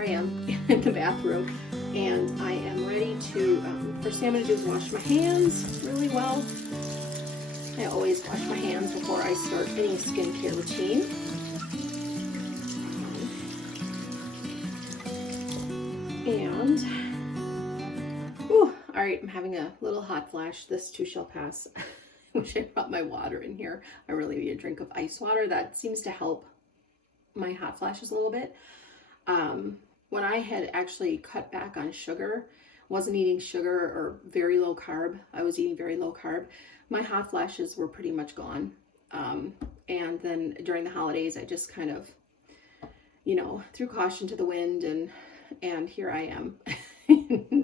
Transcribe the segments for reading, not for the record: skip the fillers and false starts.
here I am in the bathroom, and I am ready to, first thing I'm going to do is wash my hands really well. I always wash my hands before I start any skincare routine. And, whew, all right, I'm having a little hot flash. This too shall pass. I wish I brought my water in here. I really need a drink of ice water. That seems to help my hot flashes a little bit. When I had actually cut back on sugar, wasn't eating sugar or very low carb, I was eating very low carb, my hot flashes were pretty much gone. And then during the holidays, I just kind of, you know, threw caution to the wind, and here I am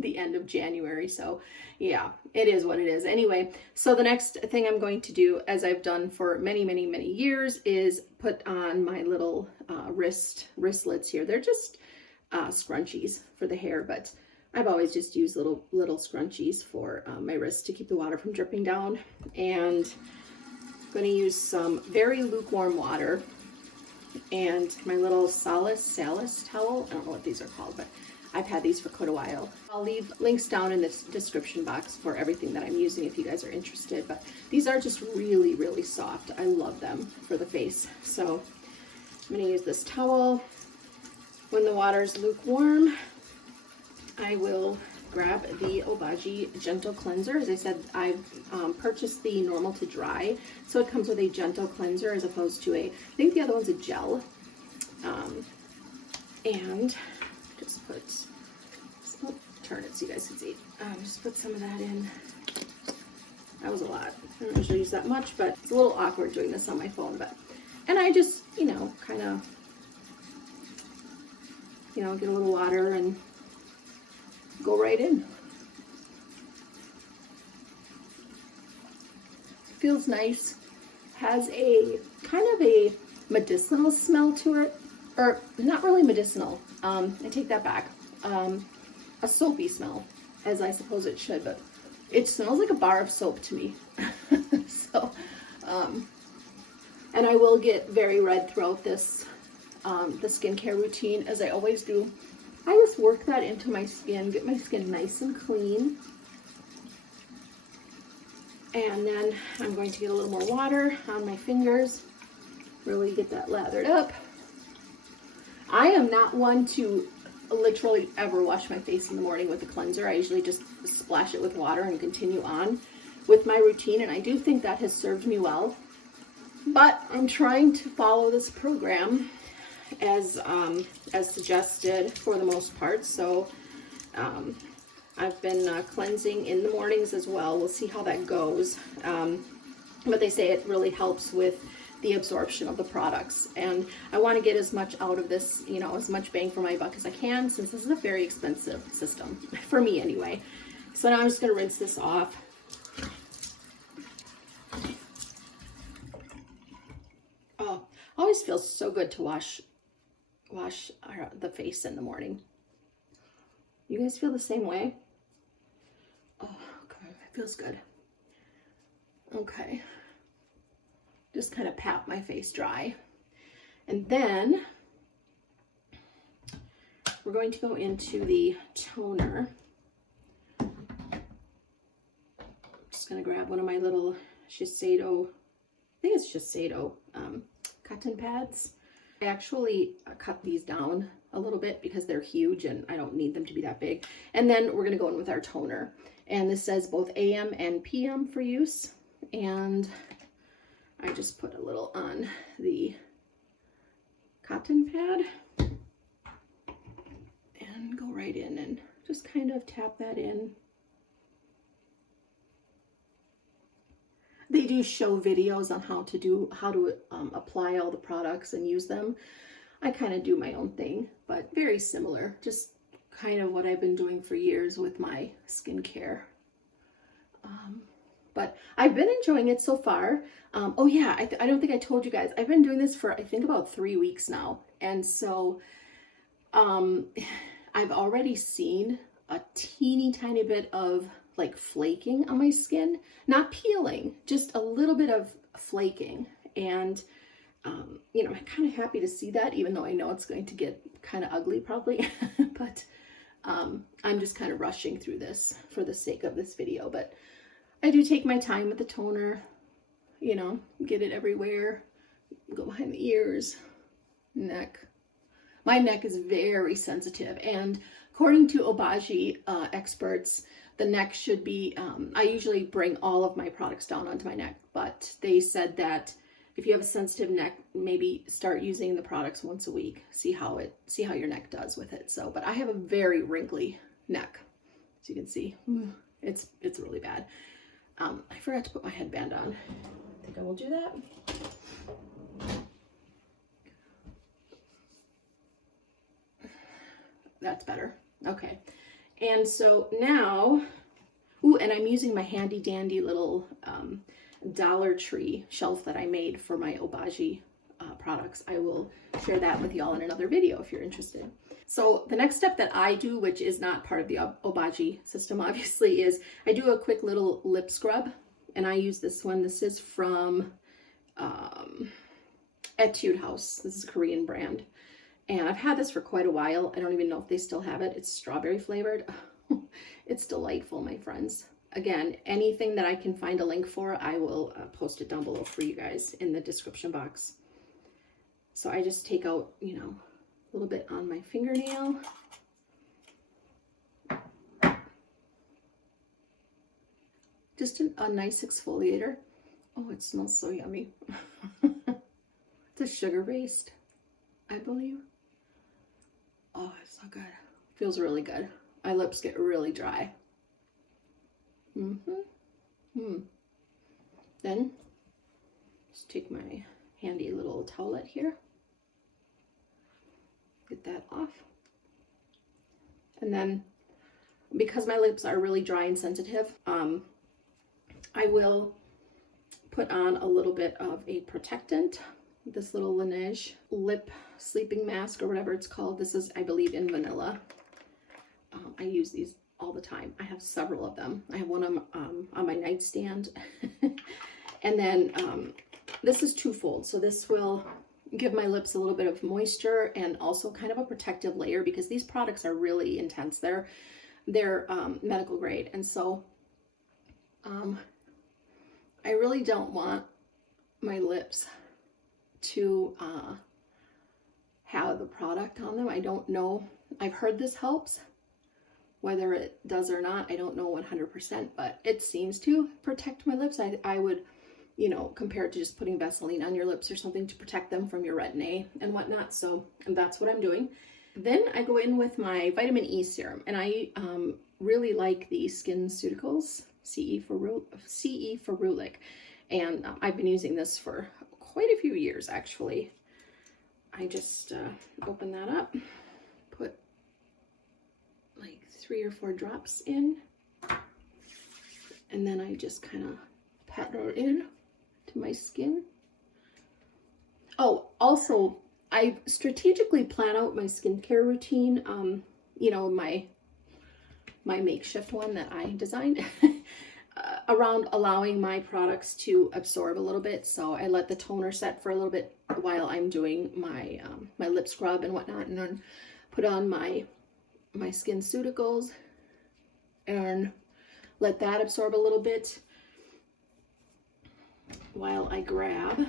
the end of January. So yeah, it is what it is. Anyway, so the next thing I'm going to do, as I've done for many, many, many years, is put on my little wristlets here. They're just scrunchies for the hair, but I've always just used little scrunchies for my wrists to keep the water from dripping down. And I'm going to use some very lukewarm water and my little Salus towel. I don't know what these are called, but I've had these for quite a while. I'll leave links down in the description box for everything that I'm using if you guys are interested, but these are just really, really soft. I love them for the face. So I'm going to use this towel. When the water is lukewarm, I will grab the Obagi Gentle Cleanser. As I said, I've purchased the normal to dry, so it comes with a gentle cleanser as opposed to I think the other one's a gel. And just put, turn it so you guys can see. Just put some of that in. That was a lot. I don't usually use that much, but it's a little awkward doing this on my phone. And I just, you know, kind of, you know, get a little water and go right in. Feels nice. Has a kind of a medicinal smell to it, or not really medicinal. I take that back. A soapy smell, as I suppose it should, but it smells like a bar of soap to me. So, and I will get very red throughout this the skincare routine, as I always do. I just work that into my skin, get my skin nice and clean. And then I'm going to get a little more water on my fingers, really get that lathered up. I am not one to literally ever wash my face in the morning with a cleanser. I usually just splash it with water and continue on with my routine, and I do think that has served me well. But I'm trying to follow this program as suggested for the most part. So I've been cleansing in the mornings as well. We'll see how that goes. But they say it really helps with the absorption of the products, and I want to get as much out of this, you know, as much bang for my buck as I can, since this is a very expensive system for me anyway. So now I'm just going to rinse this off. Oh, always feels so good to wash the face in the morning. You guys feel the same way? Oh, okay, it feels good. Okay. Just kind of pat my face dry. And then we're going to go into the toner. I'm just going to grab one of my little SHISEIDO, I think it's SHISEIDO cotton pads. I actually cut these down a little bit because they're huge and I don't need them to be that big. And then we're going to go in with our toner. And this says both AM and PM for use. And I just put a little on the cotton pad and go right in and just kind of tap that in. They do show videos on how to apply all the products and use them. I kind of do my own thing, but very similar, just kind of what I've been doing for years with my skincare. But I've been enjoying it so far. Oh yeah, I don't think I told you guys, I've been doing this for I think about 3 weeks now. And so I've already seen a teeny tiny bit of like flaking on my skin, not peeling, just a little bit of flaking. And you know, I'm kind of happy to see that, even though I know it's going to get kind of ugly probably, but I'm just kind of rushing through this for the sake of this video. But I do take my time with the toner, you know, get it everywhere, go behind the ears, neck. My neck is very sensitive, and according to Obagi experts, the neck should be, I usually bring all of my products down onto my neck, but they said that if you have a sensitive neck, maybe start using the products once a week. See how your neck does with it. So, but I have a very wrinkly neck, as you can see. It's really bad. I forgot to put my headband on. I think I will do that. That's better. Okay. And so now, ooh, and I'm using my handy dandy little Dollar Tree shelf that I made for my Obagi products. I will share that with y'all in another video if you're interested. So the next step that I do, which is not part of the Obagi system, obviously, is I do a quick little lip scrub, and I use this one. This is from ETUDE House. This is a Korean brand, and I've had this for quite a while. I don't even know if they still have it. It's strawberry flavored. It's delightful, my friends. Again, anything that I can find a link for, I will post it down below for you guys in the description box. So I just take out, you know, a little bit on my fingernail. Just a nice exfoliator. Oh, it smells so yummy. It's a sugar-based, I believe. Oh, it's so good. Feels really good. My lips get really dry. Then just take my handy little towelette here, get that off, and then because my lips are really dry and sensitive, I will put on a little bit of a protectant, this little Laneige lip sleeping mask or whatever it's called. This is, I believe, in vanilla. I use these all the time. I have several of them. I have one on my nightstand. And then this is twofold. So this will give my lips a little bit of moisture and also kind of a protective layer, because these products are really intense. They're medical grade. And so I really don't want my lips to have the product on them. I don't know. I've heard this helps. Whether it does or not, I don't know 100%, but it seems to protect my lips. I would, you know, compare it to just putting Vaseline on your lips or something to protect them from your retin-A and whatnot. So that's what I'm doing. Then I go in with my vitamin E serum, and I really like the SkinCeuticals CE Ferulic, and I've been using this for quite a few years actually. I just open that up, put like 3 or 4 drops in, and then I just kind of pat it in to my skin. Oh, also, I strategically plan out my skincare routine, you know, my makeshift one that I designed, around allowing my products to absorb a little bit. So I let the toner set for a little bit while I'm doing my my lip scrub and whatnot, and then put on my SkinCeuticals and let that absorb a little bit while I grab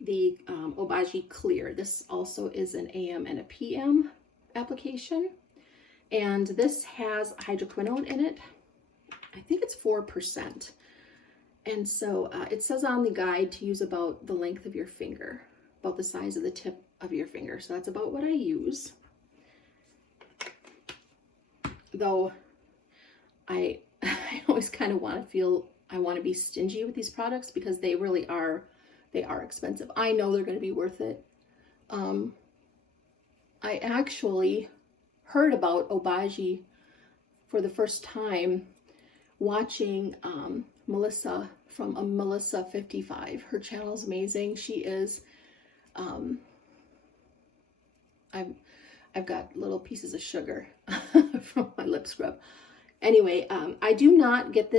the Obagi Clear. This also is an AM and a PM application, and this has hydroquinone in it. I think it's 4%, and so it says on the guide to use about the length of your finger, about the size of the tip of your finger. So that's about what I use. Though I always kind of want to feel I want to be stingy with these products, because they really are, they are expensive. I know they're going to be worth it. I actually heard about Obagi for the first time watching Melissa from Melissa 55. Her channel is amazing. She is, I've got little pieces of sugar from my lip scrub. Anyway, I do not let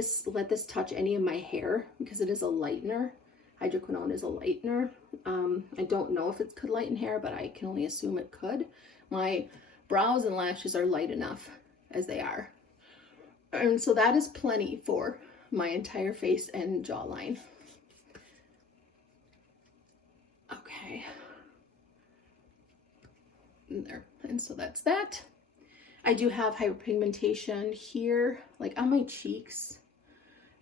this touch any of my hair, because it is a lightener. Hydroquinone is a lightener. I don't know if it could lighten hair, but I can only assume it could. My brows and lashes are light enough as they are. And so that is plenty for my entire face and jawline. Okay. And there. And so that's that. I do have hyperpigmentation here, like on my cheeks.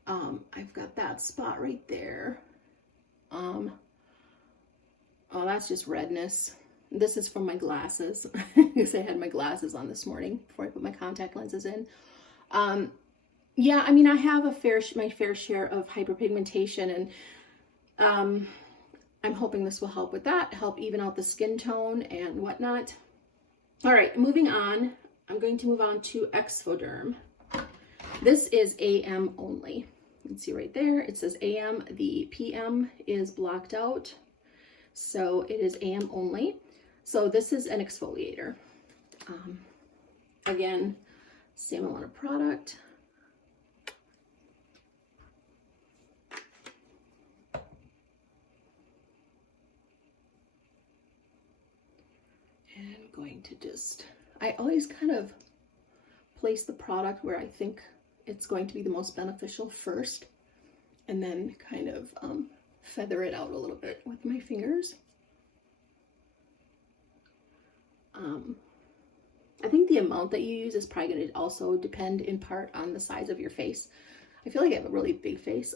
I've got that spot right there. Oh, that's just redness. This is from my glasses because I had my glasses on this morning before I put my contact lenses in. Yeah, I mean, I have my fair share of hyperpigmentation, and I'm hoping this will help with that, help even out the skin tone and whatnot. All right, moving on. I'm going to move on to Exfoderm. This is AM only. You can see right there, it says AM. The PM is blocked out, so it is AM only. So this is an exfoliator. Again, same amount of product. And I'm going to just, I always kind of place the product where I think it's going to be the most beneficial first, and then kind of feather it out a little bit with my fingers. I think the amount that you use is probably going to also depend in part on the size of your face. I feel like I have a really big face,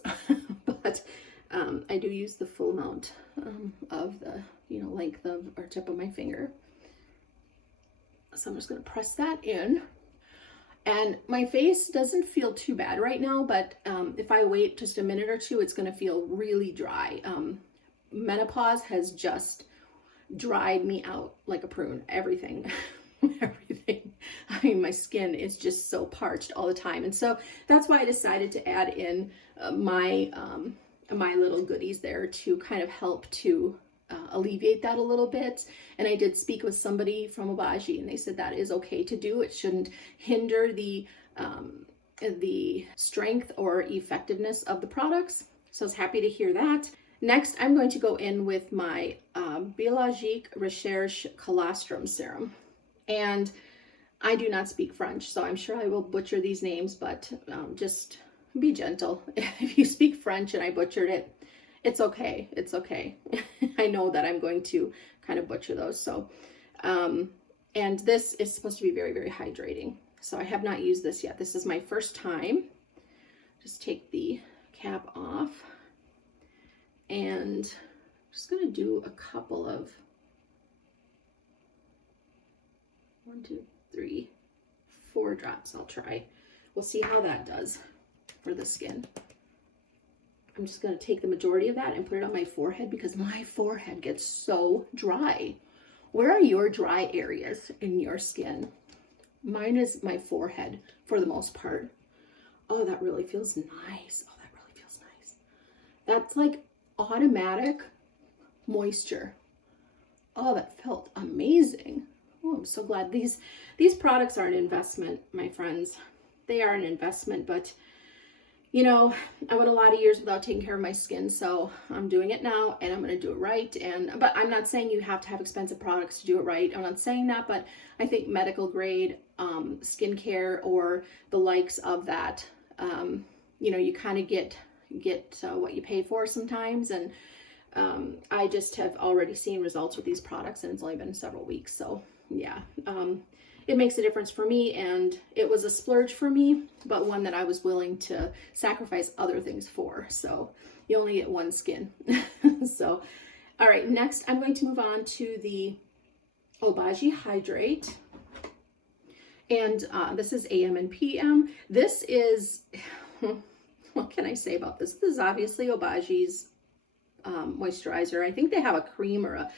but I do use the full amount of the, length of or tip of my finger. So I'm just going to press that in. And my face doesn't feel too bad right now, but if I wait just a minute or two, it's going to feel really dry. Menopause has just dried me out like a prune. Everything. Everything. I mean, my skin is just so parched all the time. And so that's why I decided to add in my little goodies there to kind of help to alleviate that a little bit. And I did speak with somebody from Obagi, and they said that is okay to do. It shouldn't hinder the strength or effectiveness of the products. So I was happy to hear that. Next, I'm going to go in with my Biologique Recherche Colostrum Serum. And I do not speak French, so I'm sure I will butcher these names, but just be gentle. If you speak French and I butchered it, it's okay. It's okay. I know that I'm going to kind of butcher those. So, and this is supposed to be very, very hydrating. So I have not used this yet. This is my first time. Just take the cap off. And I'm just going to do a couple of 1, 2, 3, 4 drops. I'll try. We'll see how that does for the skin. I'm just going to take the majority of that and put it on my forehead because my forehead gets so dry. Where are your dry areas in your skin? Mine is my forehead for the most part. Oh, that really feels nice. Oh, that really feels nice. That's like automatic moisture. Oh, that felt amazing. Oh, I'm so glad. These products are an investment, my friends. They are an investment, but I went a lot of years without taking care of my skin, so I'm doing it now, and I'm going to do it right. But I'm not saying you have to have expensive products to do it right. I'm not saying that, but I think medical grade skincare or the likes of that, you kind of get what you pay for sometimes. And I just have already seen results with these products, and it's only been several weeks. So yeah, it makes a difference for me, and it was a splurge for me, but one that I was willing to sacrifice other things for. So you only get one skin. So, all right, next I'm going to move on to the Obagi Hydrate. And this is AM and PM. This is, what can I say about this? This is obviously Obagi's moisturizer. I think they have a cream or a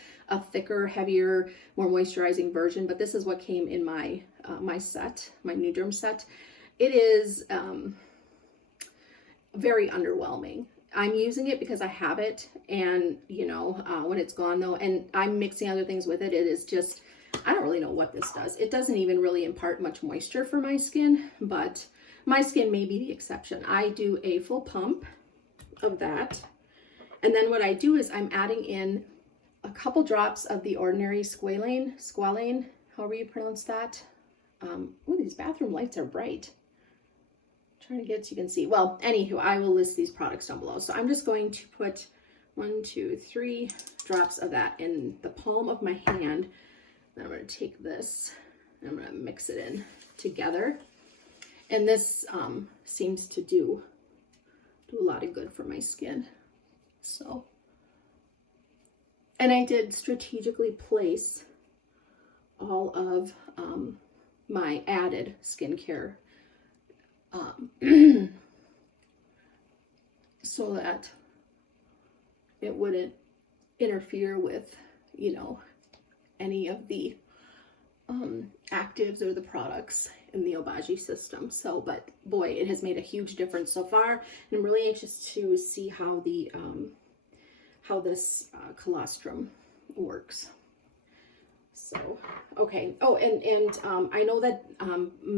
thicker, heavier, more moisturizing version, but this is what came in my my set, my Nu Derm set. It is very underwhelming. I'm using it because I have it, and when it's gone though, and I'm mixing other things with it, it is just, I don't really know what this does. It doesn't even really impart much moisture for my skin, but my skin may be the exception. I do a full pump of that. And then what I do is I'm adding in a couple drops of the ordinary Squalane, however you pronounce that. Oh, these bathroom lights are bright. I'm trying to get so you can see. Well, anywho, I will list these products down below. So I'm just going to put 1, 2, 3 drops of that in the palm of my hand. Then I'm going to take this and I'm going to mix it in together. And this seems to do a lot of good for my skin. So, and I did strategically place all of my added skincare so that it wouldn't interfere with, you know, any of the actives or the products in the Obagi system. So, but boy, it has made a huge difference so far. And I'm really anxious to see how the how this colostrum works. So, okay. Oh, and I know that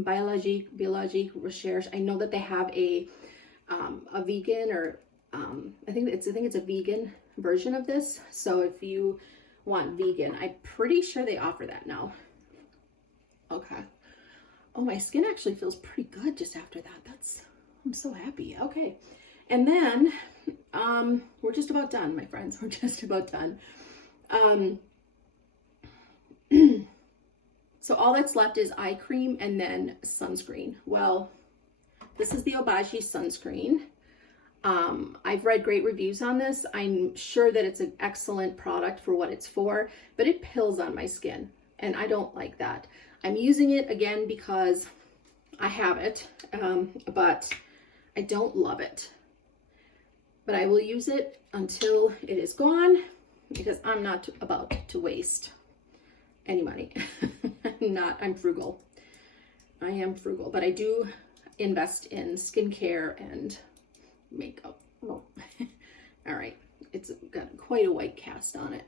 Biologique Recherche, I know that they have a vegan, or I think it's a vegan version of this. So if you want vegan, I'm pretty sure they offer that now. Okay. Oh, my skin actually feels pretty good just after that. I'm so happy. Okay. And then we're just about done, my friends. We're just about done. So all that's left is eye cream and then sunscreen. Well, this is the Obagi sunscreen. I've read great reviews on this. I'm sure that it's an excellent product for what it's for, but it pills on my skin and I don't like that. I'm using it again because I have it, but I don't love it. But I will use it until it is gone because I'm not about to waste any money. I'm frugal. I am frugal, but I do invest in skincare and makeup. Oh. All right, it's got quite a white cast on it.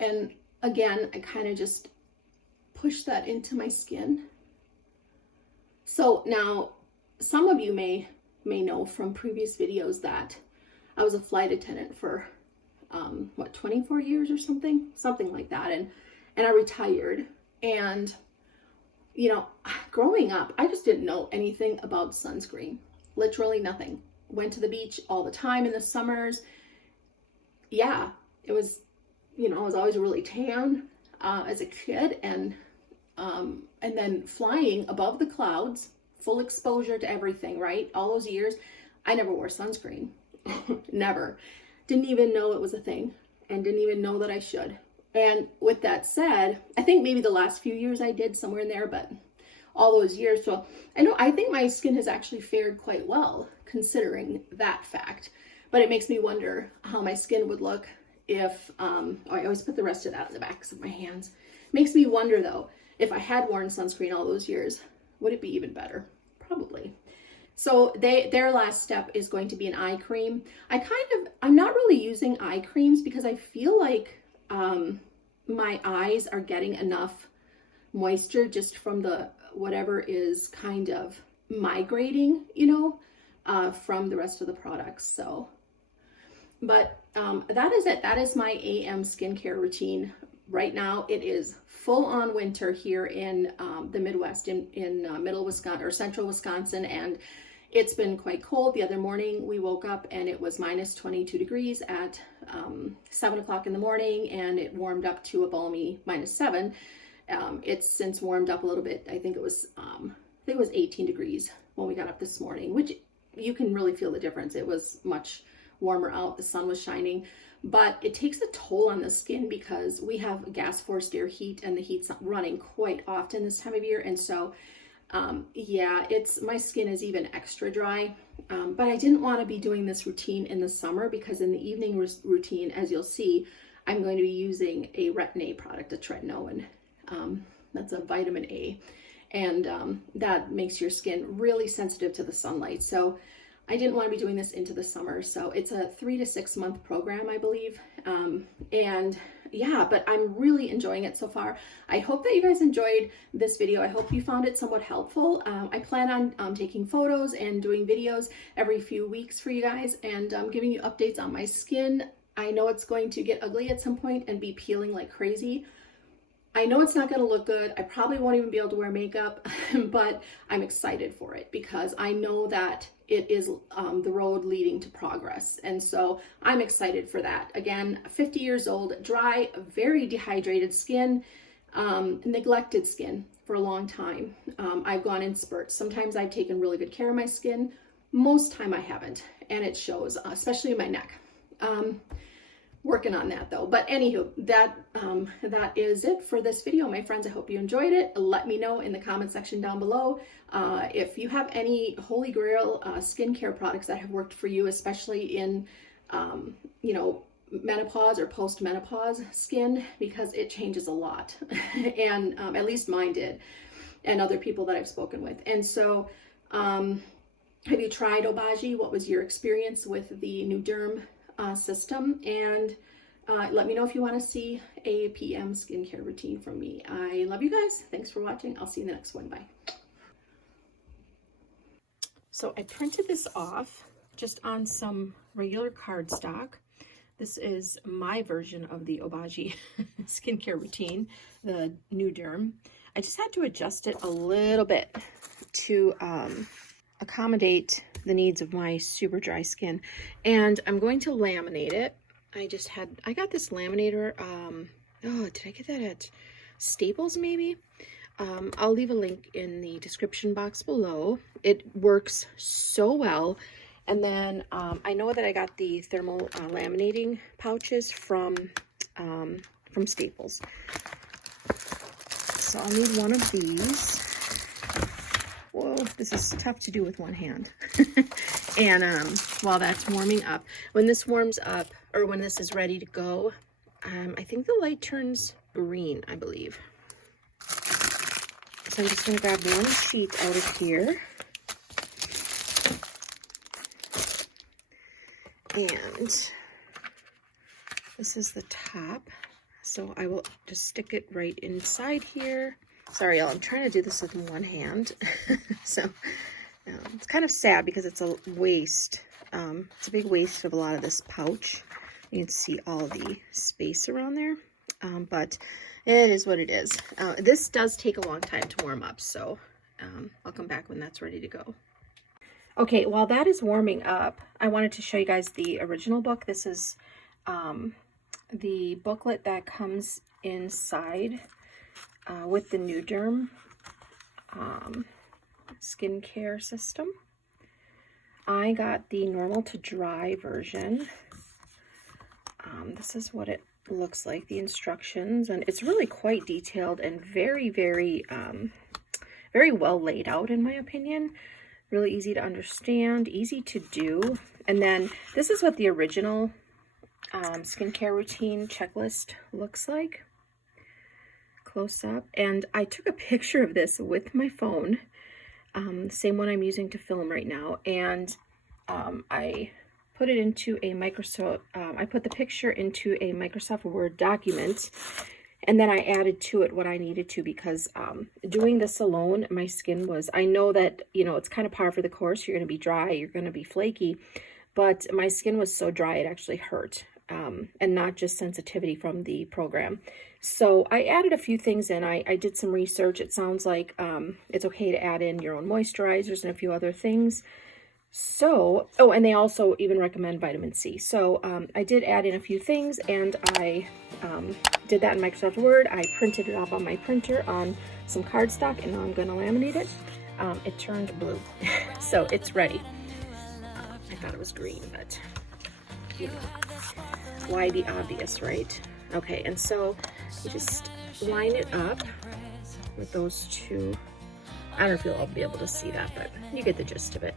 And again, I kind of just push that into my skin. So now some of you may know from previous videos that I was a flight attendant for 24 years or something like that, and I retired. And you know, growing up, I just didn't know anything about sunscreen. Literally nothing. Went to the beach all the time in the summers. Yeah, it was, you know, I was always really tan as a kid, and then flying above the clouds, full exposure to everything, right? All those years, I never wore sunscreen. Never. Didn't even know it was a thing, and didn't even know that I should. And with that said, I think maybe the last few years I did somewhere in there, but all those years. So I think my skin has actually fared quite well considering that fact, but it makes me wonder how my skin would look if, I always put the rest of that on the backs of my hands. Makes me wonder though, if I had worn sunscreen all those years, would it be even better? Probably. So their last step is going to be an eye cream. I'm not really using eye creams because I feel like my eyes are getting enough moisture just from the whatever is kind of migrating, you know, from the rest of the products. So, but that is it. That is my AM skincare routine. Right now, it is full on winter here in the Midwest, in middle Wisconsin or central Wisconsin, and it's been quite cold. The other morning we woke up and it was minus 22 degrees at 7 o'clock in the morning, and it warmed up to a balmy -7. It's since warmed up a little bit. I think it was 18 degrees when we got up this morning, which you can really feel the difference. It was much warmer out. The sun was shining, but it takes a toll on the skin because we have gas forced air heat, and the heat's running quite often this time of year. And so yeah, my skin is even extra dry, but I didn't want to be doing this routine in the summer because in the evening routine, as you'll see, I'm going to be using a retin-A product, a tretinoin. That's a vitamin A, and that makes your skin really sensitive to the sunlight. So I didn't want to be doing this into the summer. So it's a 3 to 6 month program, I believe. And yeah, but I'm really enjoying it so far. I hope that you guys enjoyed this video. I hope you found it somewhat helpful. I plan on taking photos and doing videos every few weeks for you guys, and giving you updates on my skin. I know it's going to get ugly at some point and be peeling like crazy. I know it's not going to look good. I probably won't even be able to wear makeup, but I'm excited for it because I know that it is the road leading to progress. And so I'm excited for that. Again, 50 years old, dry, very dehydrated skin, neglected skin for a long time. I've gone in spurts. Sometimes I've taken really good care of my skin. Most time I haven't, and it shows, especially in my neck. Working on that though. But anywho, that is it for this video, my friends. I hope you enjoyed it. Let me know in the comment section down below if you have any holy grail skincare products that have worked for you, especially in you know, menopause or post-menopause skin, because it changes a lot. And at least mine did, and other people that I've spoken with. And so have you tried Obagi? What was your experience with the Nu Derm system? And let me know if you want to see a PM skincare routine from me. I love you guys. Thanks for watching. I'll see you in the next one. Bye. So I printed this off just on some regular cardstock. This is my version of the Obagi skincare routine, the Nu Derm. I just had to adjust it a little bit to accommodate the needs of my super dry skin, and I'm going to laminate it. I got this laminator, oh, did I get that at Staples maybe? I'll leave a link in the description box below. It works so well. And then I know that I got the thermal laminating pouches from Staples. So I'll need one of these. Whoa, this is tough to do with one hand. And while that's warming up, when this warms up, or when this is ready to go, I think the light turns green, I believe. So I'm just going to grab one sheet out of here. And this is the top. So I will just stick it right inside here. Sorry, y'all, I'm trying to do this with one hand. So it's kind of sad because it's a waste. It's a big waste of a lot of this pouch. You can see all the space around there. But it is what it is. This does take a long time to warm up, so I'll come back when that's ready to go. Okay, while that is warming up, I wanted to show you guys the original book. This is the booklet that comes inside with the Nu Derm skincare system. I got the normal to dry version. This is what it looks like, the instructions, and it's really quite detailed and very, very, very well laid out, in my opinion. Really easy to understand, easy to do. And then this is what the original skincare routine checklist looks like, close up. And I took a picture of this with my phone, the same one I'm using to film right now, and I put it into a I put the picture into a Microsoft Word document, and then I added to it what I needed to, because doing this alone, my skin was, I know that, you know, it's kind of par for the course. You're going to be dry, you're going to be flaky, but my skin was so dry it actually hurt, and not just sensitivity from the program. So I added a few things in. I did some research. It sounds like it's okay to add in your own moisturizers and a few other things. So, oh, and they also even recommend vitamin C. So I did add in a few things, and I did that in Microsoft Word. I printed it off on my printer on some cardstock, and now I'm going to laminate it. It turned blue, so it's ready. I thought it was green, but you know, why be obvious, right? Okay, and so you just line it up with those two. I don't know if you'll be able to see that, but you get the gist of it.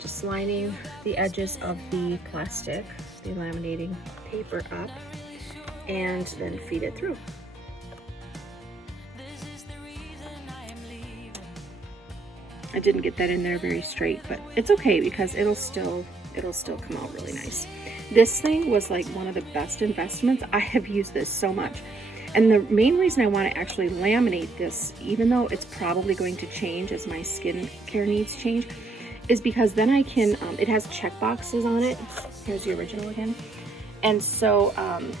Just lining the edges of the plastic, the laminating paper up, and then feed it through. I didn't get that in there very straight, but it's okay because it'll still come out really nice. This thing was like one of the best investments. I have used this so much. And the main reason I want to actually laminate this, even though it's probably going to change as my skin care needs change, is because then I can, it has check boxes on it. Here's the original again. And so,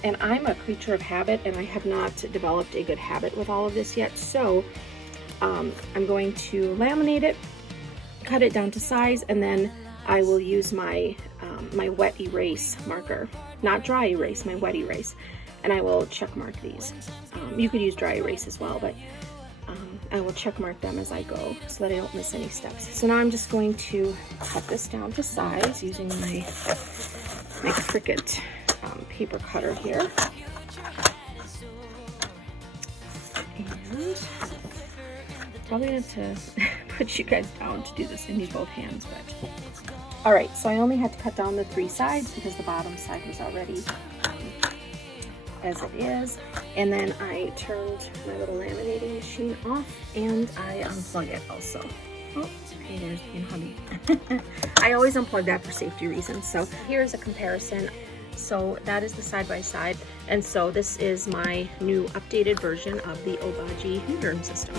and I'm a creature of habit, and I have not developed a good habit with all of this yet. So I'm going to laminate it, cut it down to size, and then I will use my my wet erase marker, not dry erase, my wet erase, and I will check mark these. You could use dry erase as well, but I will check mark them as I go so that I don't miss any steps. So now I'm just going to cut this down to size using my Cricut paper cutter here. And probably going to put you guys down to do this. I need both hands, but all right. So I only had to cut down the 3 sides because the bottom side was already as it is. And then I turned my little laminating machine off, and I unplug it also. Oh, okay, there's being hubby. I always unplug that for safety reasons. So here's a comparison. So that is the side-by-side. And so this is my new updated version of the Obagi Nu Derm System.